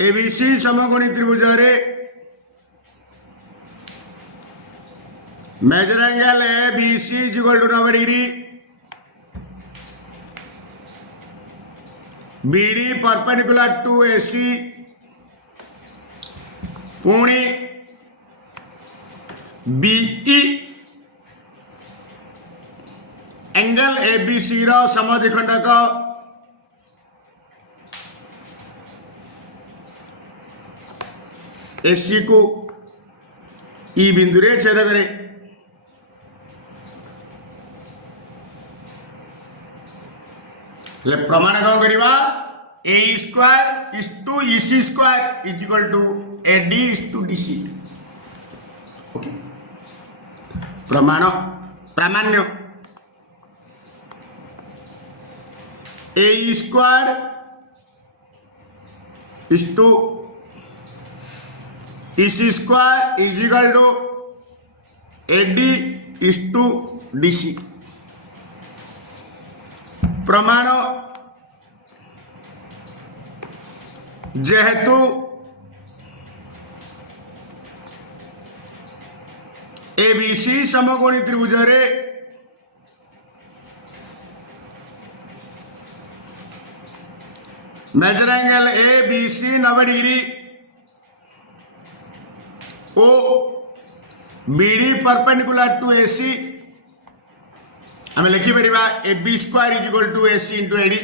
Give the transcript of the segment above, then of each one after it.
ABC समकोणी त्रिभुजारे measure angle है BC is equal to 90 degree, BD perpendicular to AC, पुणी बीई एंगल एबीसी रो समद्विखंडक एसी को ई बिंदु रे छेद करे। प्रमाण कौन करवा A square is to AC square is equal to A D is to D C. Okay, प्रमाण प्रामाण्य A square is to AC square is equal to A D is to D C. प्रमाण जेहेतु ABC समकोणी त्रिभुजरे measure angle A B C 90 degree ओ BD perpendicular to AC आम लिखिपर A B square is equal to AC into AD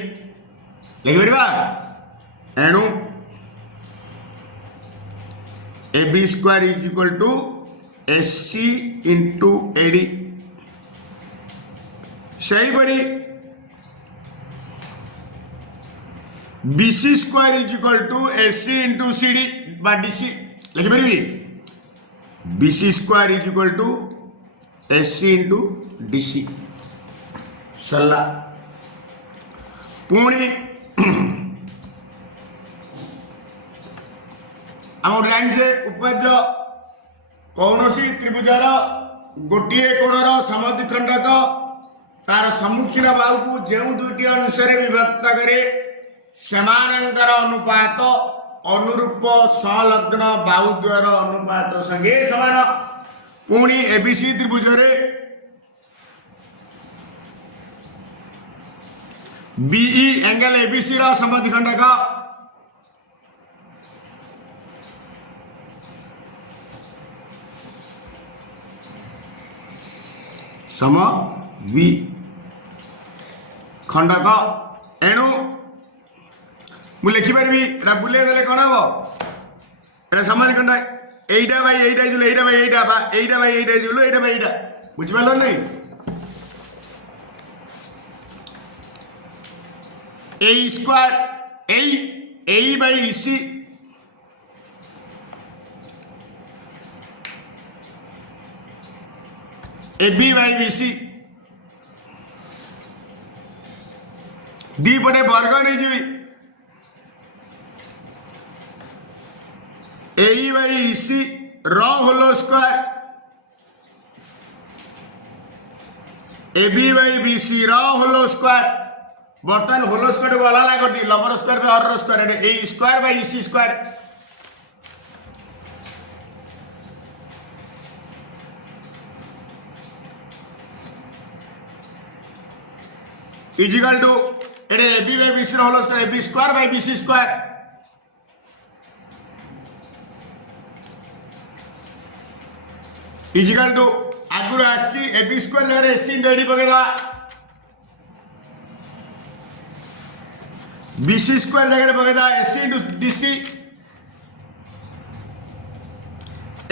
लिखिपर एणु A B square is equal to AC into AD. सहीपरी BC square is equal to AC into C D बा DC लिखिपारि BC square is equal to AC into DC सरला। पुणी आम जाने उपाद्य कौन सी त्रिभुजार गोटे कोणर समद्विखंडक तार सम्मुखीन बाहु को जो दुईटी अंश विभक्त करे सेमानंकर अनुपात अनुरूप संलग्न बाहुद्वयर अनुपात संगे समान। पुणी एबीसी त्रिभुजरे बीई एंगल एबीसी रा समद्विखंडक सम बी खंडक एणु मु लिखिपारि एटा बुले देले कौन हम एटा समद्विखंड एटा बाई एटा जुल एटा बाई एटा बा एटा बाई एटा जुल एटा बाई एटा बुझि पालो नहीं। ए square A by AC A B by B C दी पटे वर्ग नहीं जी ए बाई इसी रो होलो square A B by B C रो होलो स्क्वायर। बर्तमान होलो स्क्वायर को अलग कर दी लवर स्क्वायर पे हर square A square by AC square is equal to AD A B by B C होलो square A B square by B C square is equal to आगुरी आसी ए बी स्क्वायर जगह एसी इंटू एडी पकेदा BC square जगह पकेदा AC into DC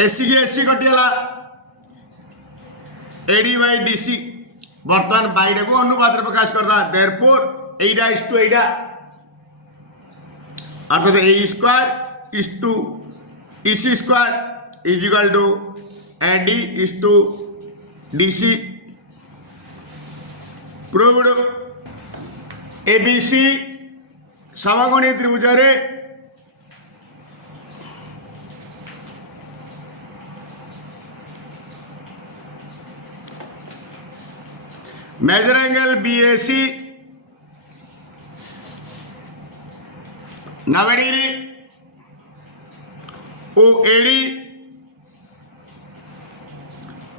AC की AC कटिगला AD by DC बर्तमान बाईटा को अनुपात प्रकाश करता देयरफॉर एटा इज टू एटा अर्थात A square is to AC square is equal to AD is to DC proved. ABC समकोणी त्रिभुजरे मेजर एंगल बीएसी 90 डिग्री ओ एडी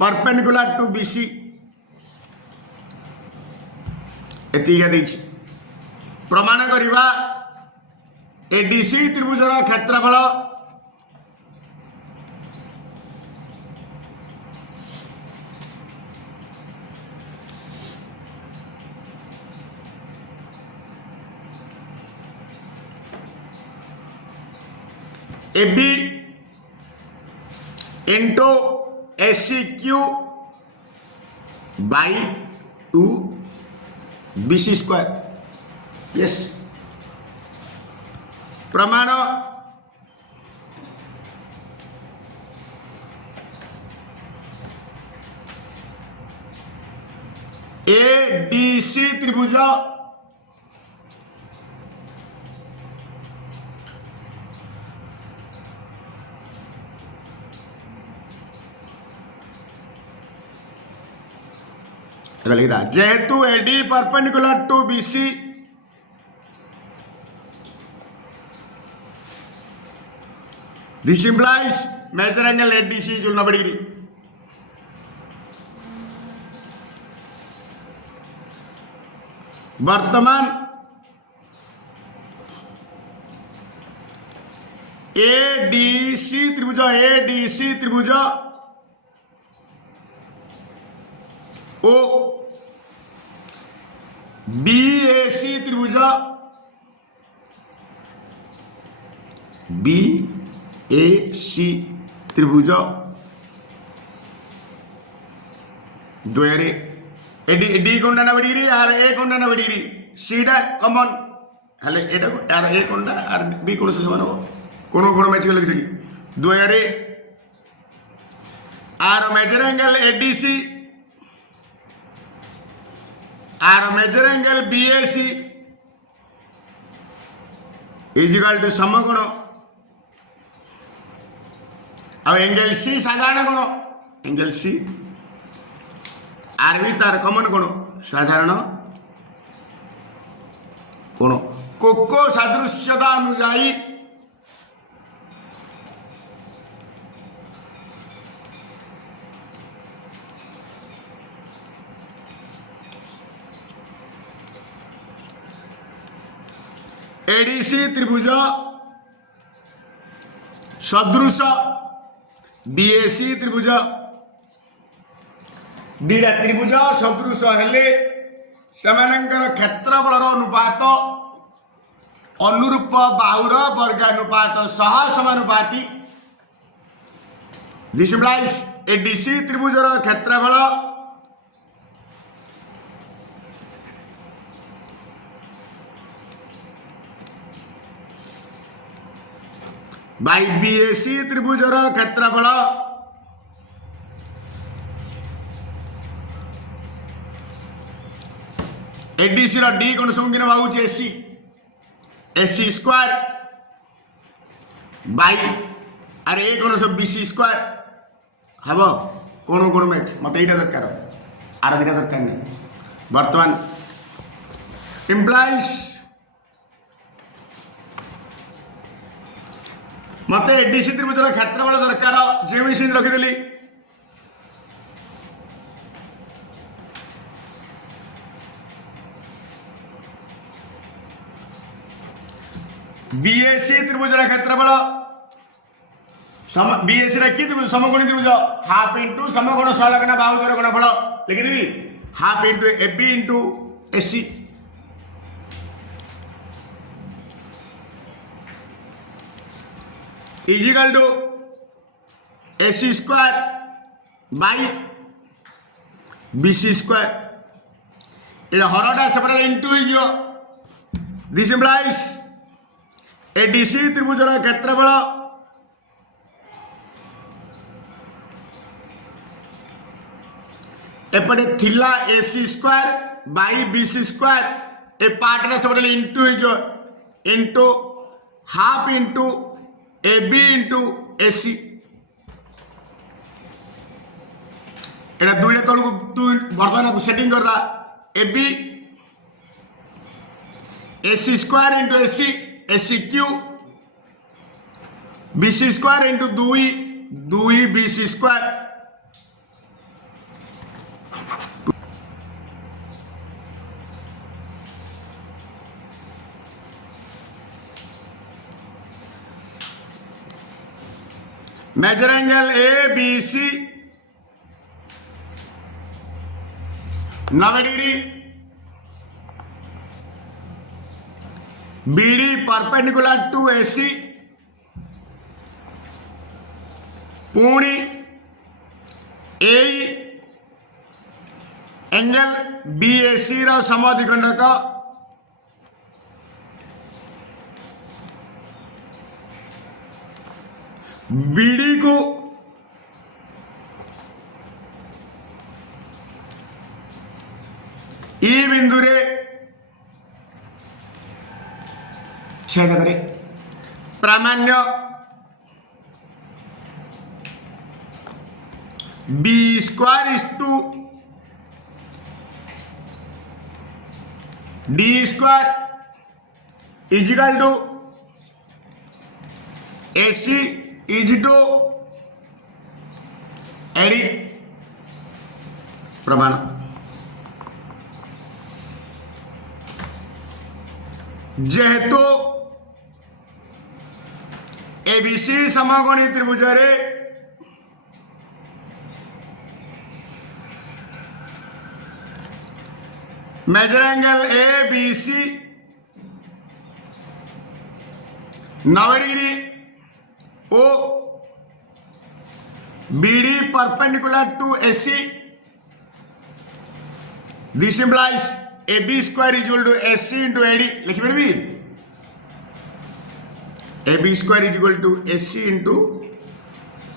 परपेंडिकुलर टू बीसी एतिका देछि प्रमाण करिबा एडीसी त्रिभुजर क्षेत्रफल AB into SCQ by 2 BC square. Yes. प्रमाण ADC त्रिभुज जेहेतु AD perpendicular to BC this implies measure angle ADC is 90 degree वर्तमान एडीसी त्रिभुज ओ बीएसी त्रिभुज बीएसी त्रिभुज द्वयरे डी कोणा 90 डिग्री आर ए कोणा 90 डिग्री सीडा कॉमन हले एटा आर ए कोणा आर बी कोण समान हो कोण मैच लिखि द्वयरे आर मेजर एंगल एडीसी आर measure angle BAC is equal to समकोण अब एंगल सी साधारण कोण एंगल सी आर भी तार कॉमन कोण साधारण कोण कोको सादृश्यता अनुजाई एडीसी त्रिभुज सदृश बीएसी त्रिभुज दीटा त्रिभुज सदृश हेले सेमानंकर क्षेत्रफल अनुपात अनुरूप बाहुर वर्गानुपात सह समानुपाती दिस इंप्लाइज एडीसी त्रिभुजर क्षेत्रफल बाई बीएसी त्रिभुजर क्षेत्रफल एडीसी डी कोण संकीर्ण बाहु एसी एसी स्क्वायर बाई आर ए कोण सब बीसी स्क्वायर हम कोण कोण मैच मत यहाँ दरकार आर दुटा दरकार नहीं बर्तमान इम्प्लाइज मत एडीसी त्रिभुजर क्षेत्रफल दरकार जो मिशन रखिदेली बीएसी त्रिभुजर क्षेत्रफल बीएसी कि त्रिभुज समकोणी त्रिभुज हाफ इंटू समकोण संलग्न बाहुद्वार गुणफल लिखिदेवी half into AB into AC is equal to AC square by BC square ये हरटा सेपटे इंटू हो दिस इंप्लाइज एडीसी त्रिभुजर क्षेत्रफल एपटे थिला AC square by BC square ए पार्टा सेपटे इंटू हो into half into AB into AC एटा दुईटा तलू तू बर्तमान सेटिंग करदा AB AC square into AC AC क्यू BC स्क्वायर इंटू दुई दुई BC square measure angle ABC 90 degree BD perpendicular to AC पुणी AE एंगल BAC रो समद्विखंडक BD को ई बिंदु रे छेद करे प्रामाण्य B square is to D square is equal to AC is to AD प्रमाण जेहेतु ABC समकोणी त्रिभुज रे measure angle ABC 90 degree O BD perpendicular to AC. This implies AB square is equal to AC into AD. लिखी मेरे भी AB square is equal to AC into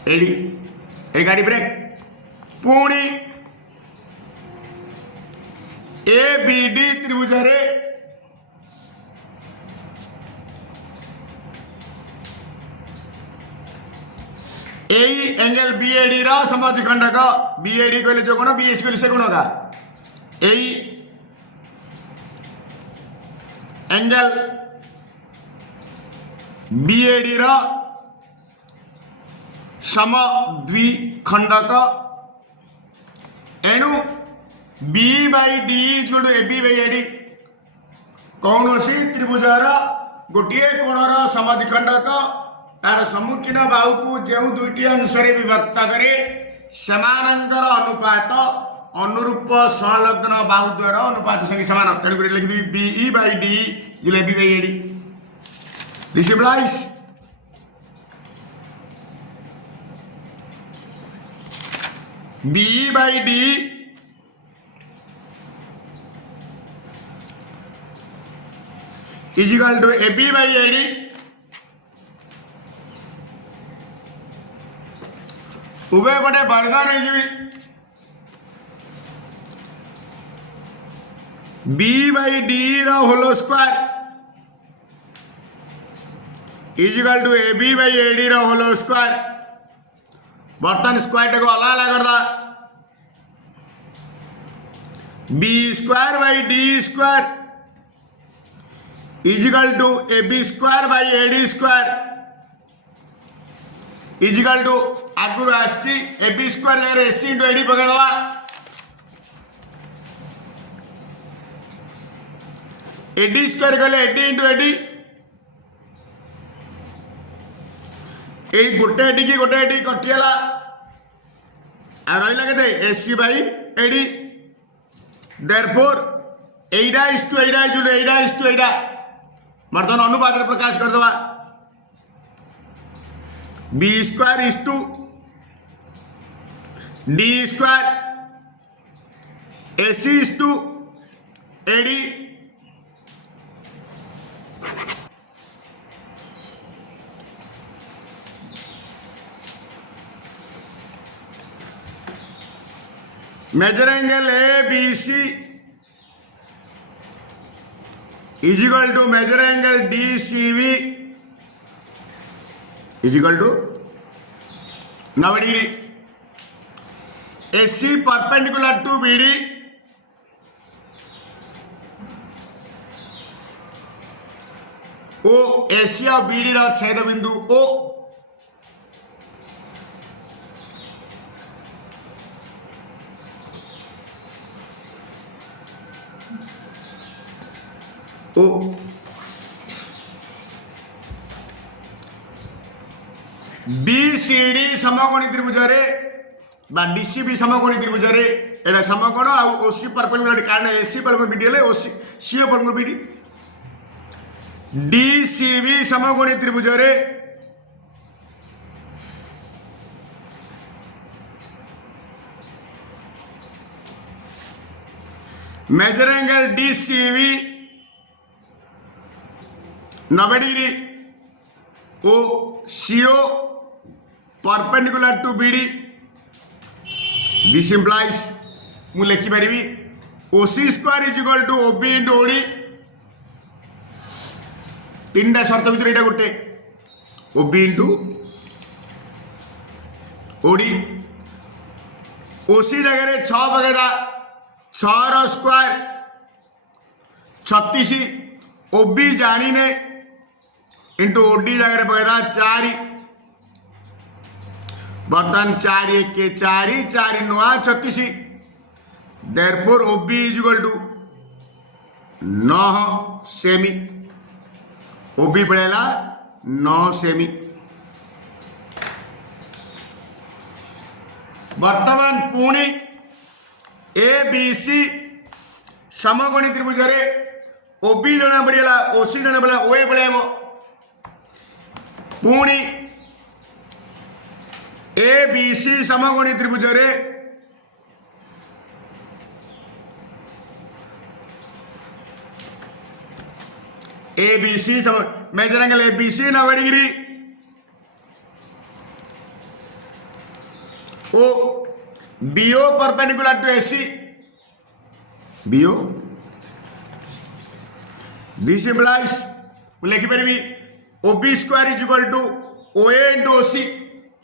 AD. एक गाड़ी ब्रेक पुणी ABD त्रिभुज रे एई एंगल BAD रा समद्विखंडक BAD कहले जो कोण BAC कहले से कोण होगा एई एंगल BAD रा समद्विखंडक एणु B by D is equal to AB by AD कौनसी त्रिभुजार गोटे कोणर समद्विखंडक तार सम्मुखीन बाहु को जो दुईटी अंश विभक्त करे समानांतर अनुपात अनुरूप संलग्न बाहु द्वारा अनुपात संगे समान तेणुक लिखी BE by D जो AB by AD this implies BE by D is equal to AB by AD उभय पटे वर्गा नहीं B by D रा whole square is equal to AB by AD रा होल स्क्वायर बर्तन स्क्वायर को अलग अलग करदा B square by D square is equal to AB square by AD square is equal to आगुर आसी AB स्क्वायर जगह AC इंटू AD पकड़वा AD स्क्वायर गले AD इंटू AD ए गोटे AD की गोटे AD कटियाला आ रहिला केते AC बाई AD देयरफॉर एडा इज टू एडा इज एडा इज टू एडा वर्तमान अनुपात रे प्रकाश कर दवा B square is to D square AC is to AD measure angle ABC is equal to measure angle DCV is equal to 90 degree. AC perpendicular to BD O AC और BD रा छेद बिंदु O ओ BCD समकोणी त्रिभुज रे बा DCB समकोणी त्रिभुज रे एटा समकोण आ ओसी परपेंडिकुलर कारण एसी परपेंडिकुलर बीडी ले OC C perpendicular BD DCB समकोणी त्रिभुज रे मेजर एंगल डीसीबी 90 डिग्री ओ CO perpendicular to BD this implies मु लिखि पारिबी OC square is equal to OB into OD तीनटा शर्त भितर एटा गोटे ओबी इंटू ओडी ओसी जगह 6 पकेदा 6 रो स्क्वायर 36 ओबी जानी ने इंटू ओडी जगह पकेदा 4 बर्तन 4 1 के 4 4 9 36 therefore OB is equal to 9 cm OB पड़ेगा 9 सेमी वर्तमान पुणी ए बी सी समकोणी त्रिभुज रे ओबी जना पड़ेगा ओसी जना पड़ेगा ओए पड़ेगा पुणी ए बी सी समकोणी त्रिभुज रे A B C measure angle A B C 90 degree ओ BO perpendicular to AC BO this implies लिखि पारि OB square is equal to OA into OC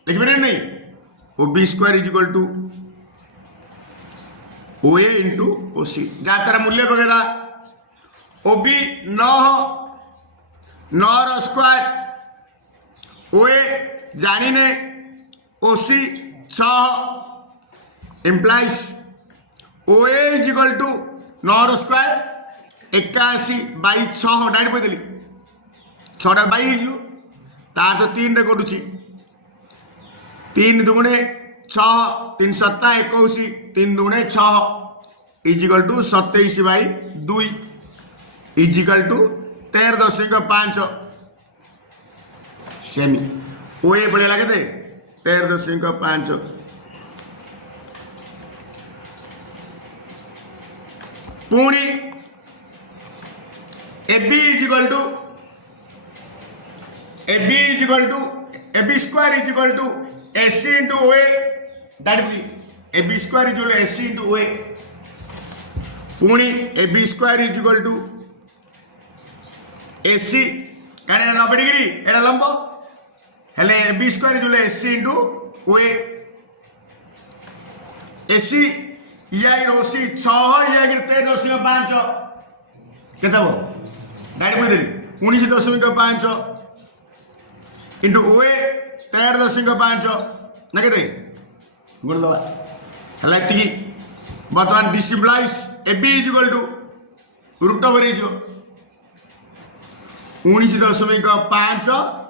लिखि पारि नहीं OB square is equal to OA into OC जहाँ तार मूल्य पकेदा ओबी 9 रो स्क्वायर ओए जानी ने OC 6 implies OA is equal to 9 रो स्क्वायर 81 बाई 6 डायरेक्ट पदेली 6टा बाई हो तार तो 3 रे कटुची 3 दुगुणे 6 3 7 21 3 दुगुणे 6 is equal to 27 by 2 is equal to 13.5 cm OA पड़ेगा के 13.5 पुणी AB is equal to AB square is equal to AC into OA that AB square is equal to AC into OA पुणी AB square is equal to AC कारण 90 degree एटा लंब हेले B square is AC into OA AC या OC 6 या 13.5 केता बो गाड़ी बुझ देली 19.5 इंटू ओए 13.5 ना केते गोल दबा हला एतिकी वर्तमान this implies AB is equal to root over is 19.5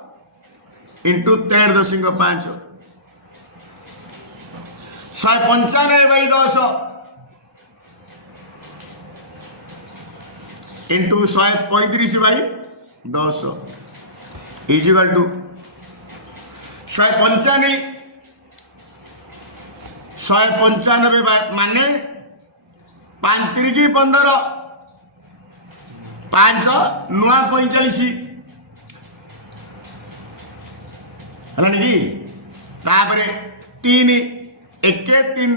into 13.5 195 by 10 into 135 by 10 is equal to 195 माने 5 3 15 5 नुआ 45 है कि तापर 3 1 3 3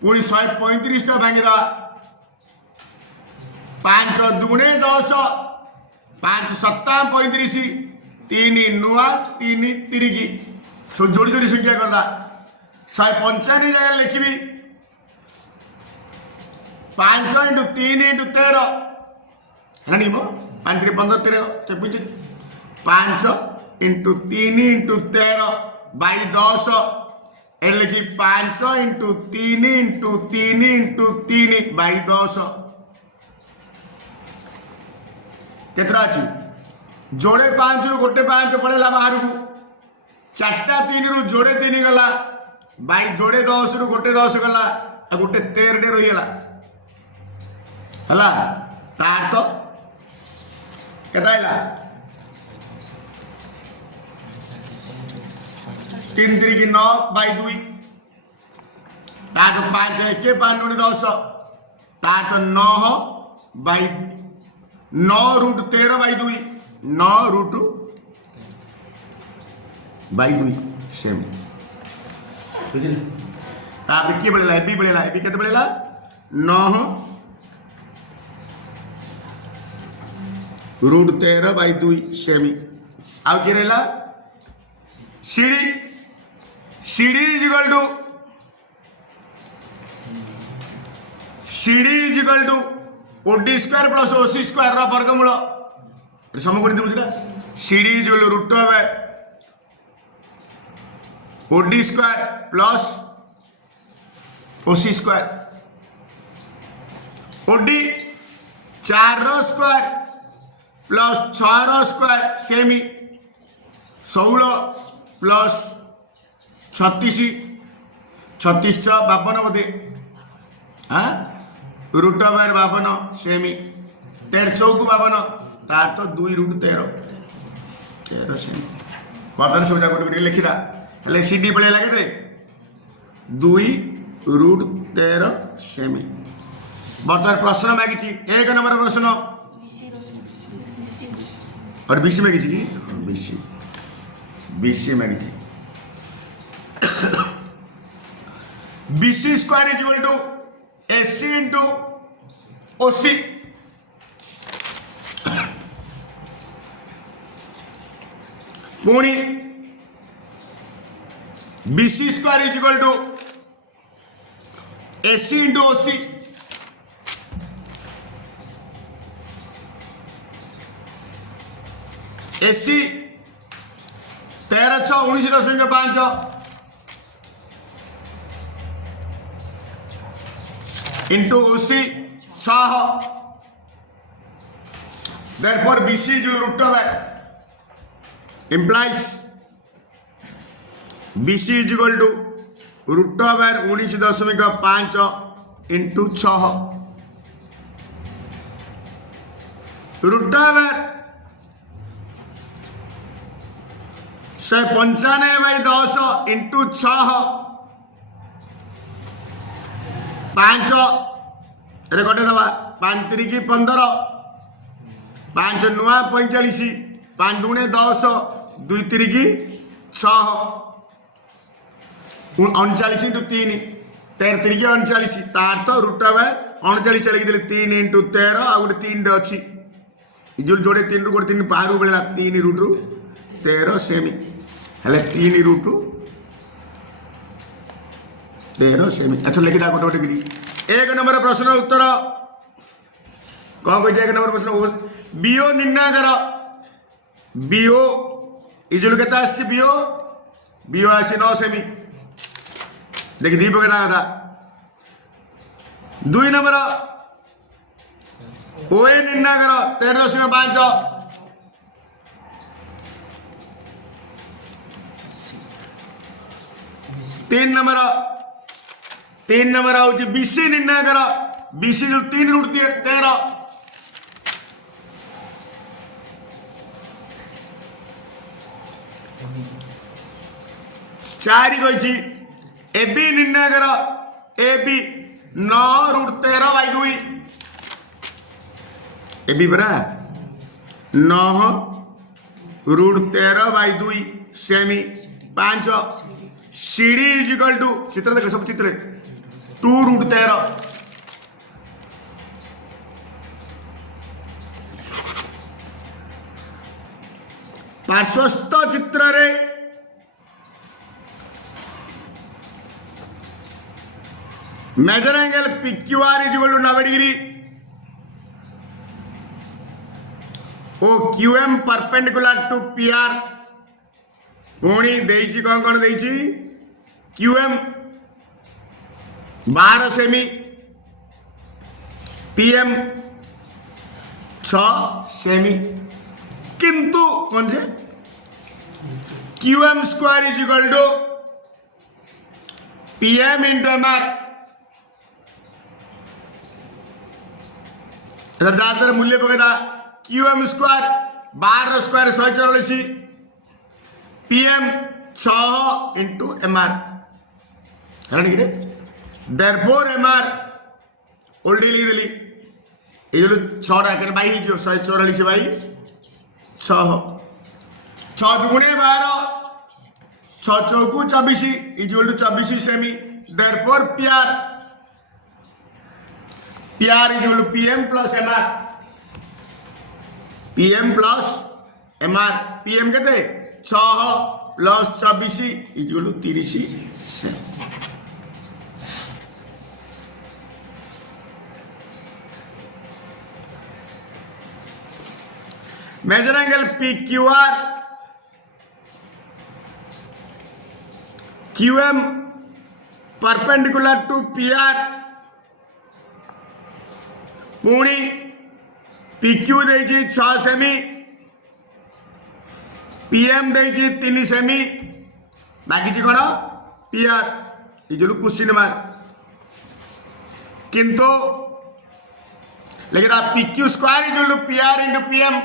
पुणी 135 टा भांगीदा 5 दुगुणे 10 5 7 35 3 नुआ 3 3 सब जोड़ी जोड़ी संख्या करदा 195 जगह लिखी 5 इंटू 3 इंटू 13 है नहीं 5 3 15 13 5 इंटू 3 इंटू 13 बाई 10 लिखी 5 इंटू 3 इंटू 3 इंटू 3 बाई 10 केतरा अच्छी जोड़े 5 रु गोटे 5 पड़ेगा बाहर को 4टा 3 रु जोड़े 3 गला बाई जोड़े 10 रु गोटे 10 गला आ गोटे 13 टे रहीगला हला तार तो केता हैला 3 3 की 9 बाई 2 तार तो 5 1 5 9 10 तार तो 9 by 9 root 13 by 2 9 root by 2 same बुझिल तापर की बळेला एबी केते बळेला 9 रूट 13 बाई 2 सेमी आउ की रहला CD is equal to OD square plus OC square रा वर्गमूल समकोण बुझला CD is equal to root of OD square plus OC square OD 4 रो स्क्वायर प्लस 6 रो स्क्वायर सेमी 16 प्लस 36 36 52 बोधे हाँ रूट ओवर 52 सेमी 13 चौक 52 तार तो 2 रूट 13 सेमी बर्तमान सब गोटे लिखिदा हेले सीडी पड़े लगे 2 रूट 13 सेमी बर्तमान प्रश्न मागी 1 नंबर प्रश्न और बीसी मागी की बीसी मागी BC square is equal to AC into OC पुणी BC square is equal to AC into OC AC 13 6 19 5 into OC 6 therefore BC is root over implies BC is equal to root over 19.5 into 6 root over 95/10 into 6 5 रे कटे दबा 5 3 की 15 5 नुआ 45 5 दूने 10 2 3 की 6 39 into 3 13 3 की 39 तार तो रूट ओवर 39 चली गई 3 इंटू 13 आ गोटे 3 रे अछि इजुल जोड़े 3 रु गोटे 3 बाहर बेला 3 रूट रु 13 सेमी हेले 3 रूट 13 सेमी अच्छा लिखिदा गोटे गोटे गिरी 1 नंबर प्रश्न उत्तर कौन कह 1 नंबर प्रश्न बीओ निर्णय कर बीओ इजुल के बीओ आसी 9 सेमी देखिए दी पकड़ा था 2 नंबर ओए निर्णय कर 13.5 3 नंबर आउची बीसी निर्णय कर बीसी जो 3 रूट 13 4 कही एबी निर्णय कर एबी 9 रूट 13 बाई 2 एबी बरा 9 रूट 13 बाई 2 सेमी 5 CD इज इक्वल टू चित्र देख सब चित्र 2 रूट 13 पार्श्वस्थ चित्र रे measure angle PQR is equal to 90 degree ओ QM परपेंडिकुलर टू PR पुणी देइछि कौन देइछि QM 12 सेमी PM सेमी किंतु कौन जे QM square is equal to PM into MR ज्यादातर मूल्य पकड़ा QM square 12 square 144 PM 6 into MR है देयरफॉर MR ओल्डी लिख देली ये जो 6टा के बाई जो 144 बाई 6 6 दुगुणे 12 6 चौकू 24 equal to 24 cm therefore PR equal to PM plus MR PM plus MR PM केते 6 प्लस 24 equal to 30 cm measure angle PQR QM perpendicular to PR पुणी PQ देइछि 6 सेमी PM देइछि 3 सेमी बाकी कोन PR इजलु क्वेश्चन मार्क किंतु लेकिन PQ square is equal PR into PM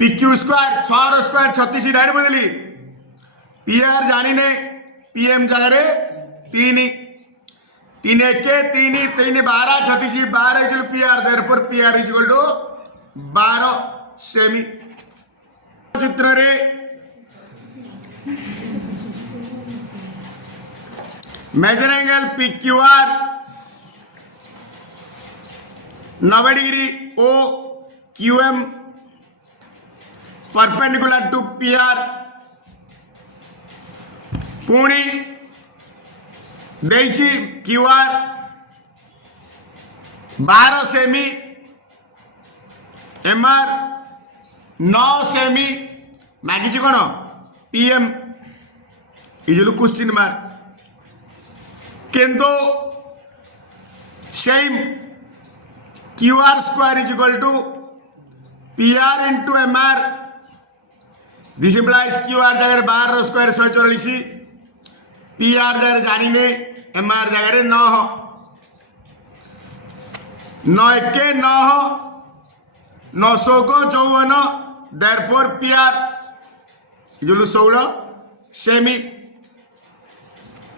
PQ square 6 square 36 direct बदली PR जानी ने PM जगह 3 3 1 3 3 12 36 12 equal PR therefore PR equal to 12 सेमी चित्र रे measure angle PQR 90 degree O QM perpendicular to PR पुणी देइछि QR 12 सेमी MR 9 सेमी मागिछि कोन PM इजलु क्वेश्चन मार्क किंतु same QR square is equal to PR into MR this implies QR जगह 12 स्क्वायर 144 PR जगह जानी ने MR जगह 9 9 के 9 900 को 54 therefore PR इजलु 16 semi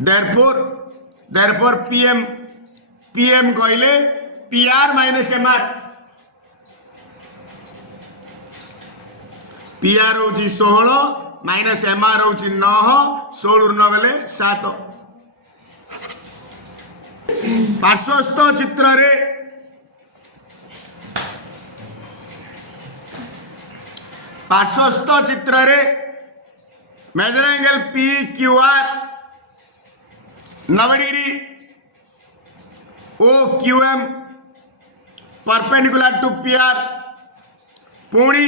therefore PM कहले PR माइनस MR PR होची 16 माइनस MR होची 9 16 9 गले 7 पार्श्वस्थ चित्र रे measure angle PQR 90 degree O QM perpendicular to PR पुणी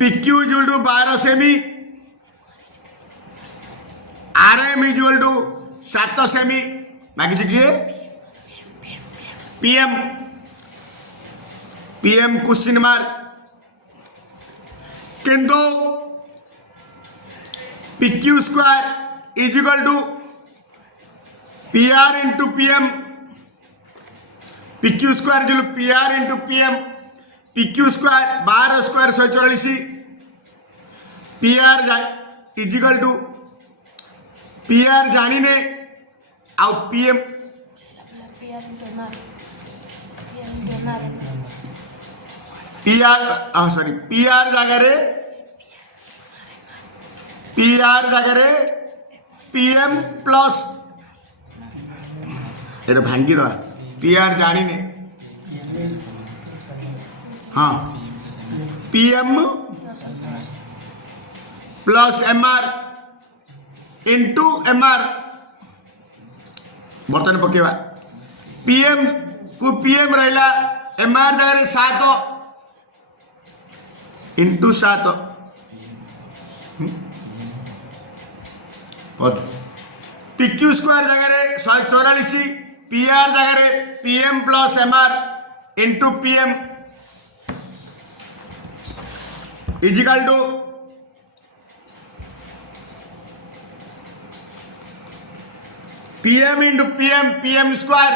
PQ इक्वल टू 12 सेमी RM इक्वल टू 7 सेमी बाकी किए PM क्वेश्चन मार्क किंतु PQ square is equal to PR into PM PQ square जो PR into PM PQ square 12 square 144 PR is equal to PR जानी ने आउ PM PR जगह PM प्लस ये भांगी दवा PR जानी ने हाँ PM plus MR into MR बर्तन पकेवा PM को PM रहा MR जगह 7 इंटू 7 PQ स्क्वायर जगह 144 PR जगह PM plus MR into PM is equal to PM into PM square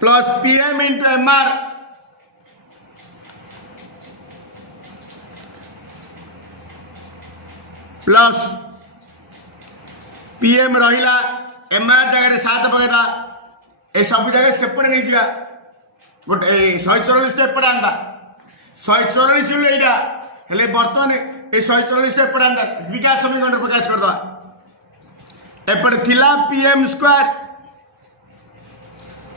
plus PM into MR plus PM रहा MR जगह 7 पकेदा ए सब जगह सेपटे नहीं जा गोटे 144 एपटे आंदा 144 एटा हेले बर्तमान ए 144 एपटे आंदा विकास समीकरण प्रकाश करदा एपटे थिला PM square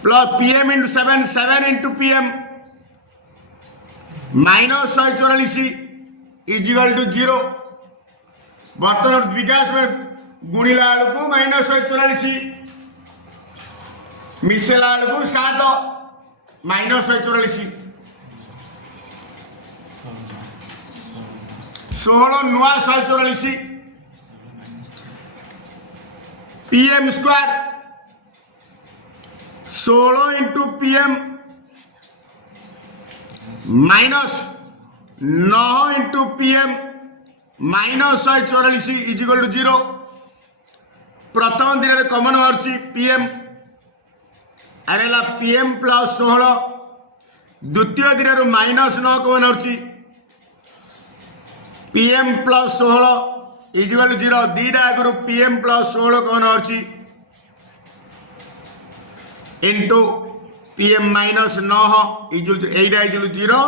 plus PM into 7 into PM minus 144 is equal to 0 बर्तमान विकास में गुणिला को माइनस 144 मिसेला को 7 माइनस 144 16 नुआ 144 PM square 16 into PM minus 9 into PM minus 144 is equal to 0 प्रथम दिन में कमन बाहर PM आरेला PM प्लस 16 द्वितीय दिन में माइनस 9 कमन बाहर PM प्लस 16 इजिकल टू 0 दीटा आगु PM प्लस 16 कमन बाहर into PM minus 9 is equal 0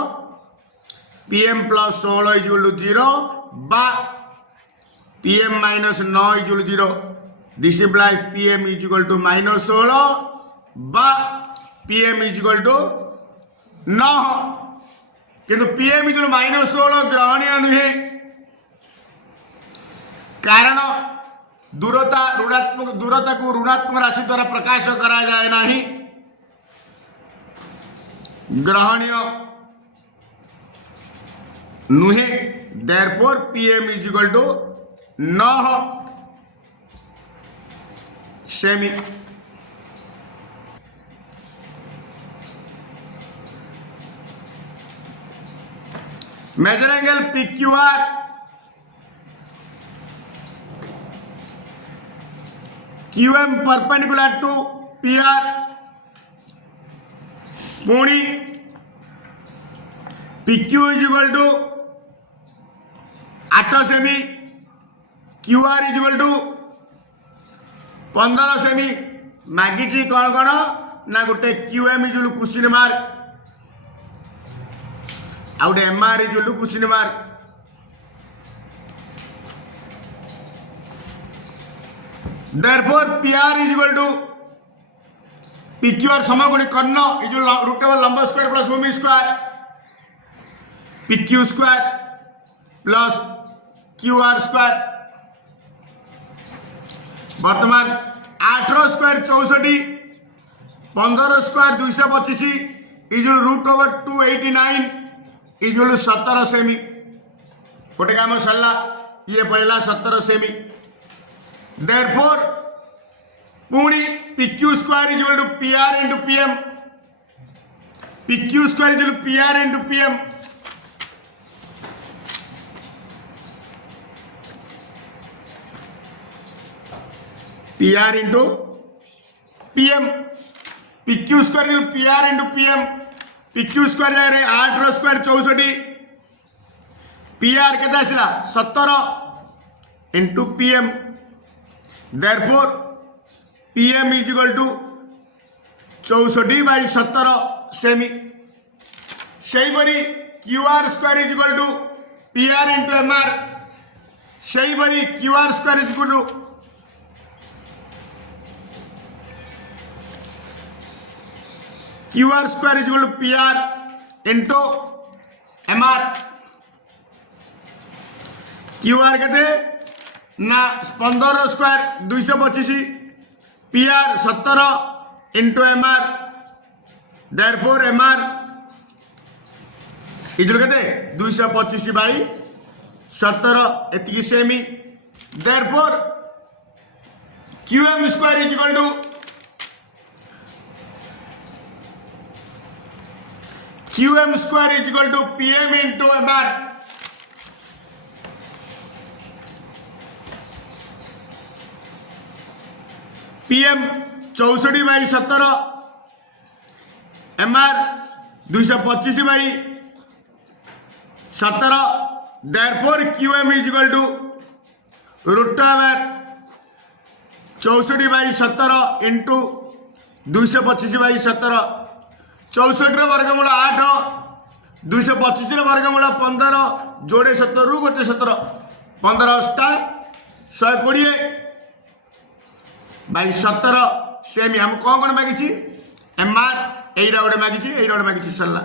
PM plus 16 is equal to 0 बा PM minus 9 is equal 0 this implies PM is equal to minus 16 बा PM इजिकल टू 9 किंतु PM इजिकल माइनस 16 ग्रहणीय नुहे कारण दूरता ऋणात्मक दूरता को ऋणात्मक राशि द्वारा प्रकाश करा जाए नहीं ग्रहणीय नुहे therefore PM is equal to 9 cm measure angle PQR QM perpendicular to PR पुणी PQ is equal to 8 cm QR is equal to 15 cm मागिची कौन कौन ना गोटे QM is equal question mark आउ गोटे MR is equal question mark therefore PR is equal to PQR समकोणी कर्ण इज रूट ओवर लंब स्क्वायर प्लस भूमि square PQ square plus QR square वर्तमान 8 square 64 15 square 225 इजुल root over 289 is equal 17 cm गोटे काम सरला ये पड़ेगा 17 सेमी देयरफॉर पुणी PQ square is equal to PR into PM PQ square is equal PR into PM PR into PM PQ square is equal PR into PM PQ square जाए 8 square 64 PR के आसला 17 into PM therefore PM is equal to 64/17 cm सही परी QR square is equal to PR into MR सही परी QR square is equal to QR square is equal to PR into MR QR कहते ना 15 square 225 PR 17 into MR therefore MR इधर कहते 225/17 एतिकी cm therefore QM square is equal to QM square is equal to PM into MR। PM 64/17, MR 225/17। देयरफॉर QM is equal to root ओवर 64/17 इंटू 225/17। 64 वर्गमूल 8, 225 वर्गमूल 15, जोड़े 17 रु गोटे 17, 15 8 120/17। सेम हम कौन मागिची MR एटा गोटे मागिची एटा गोटे मागिची सरला।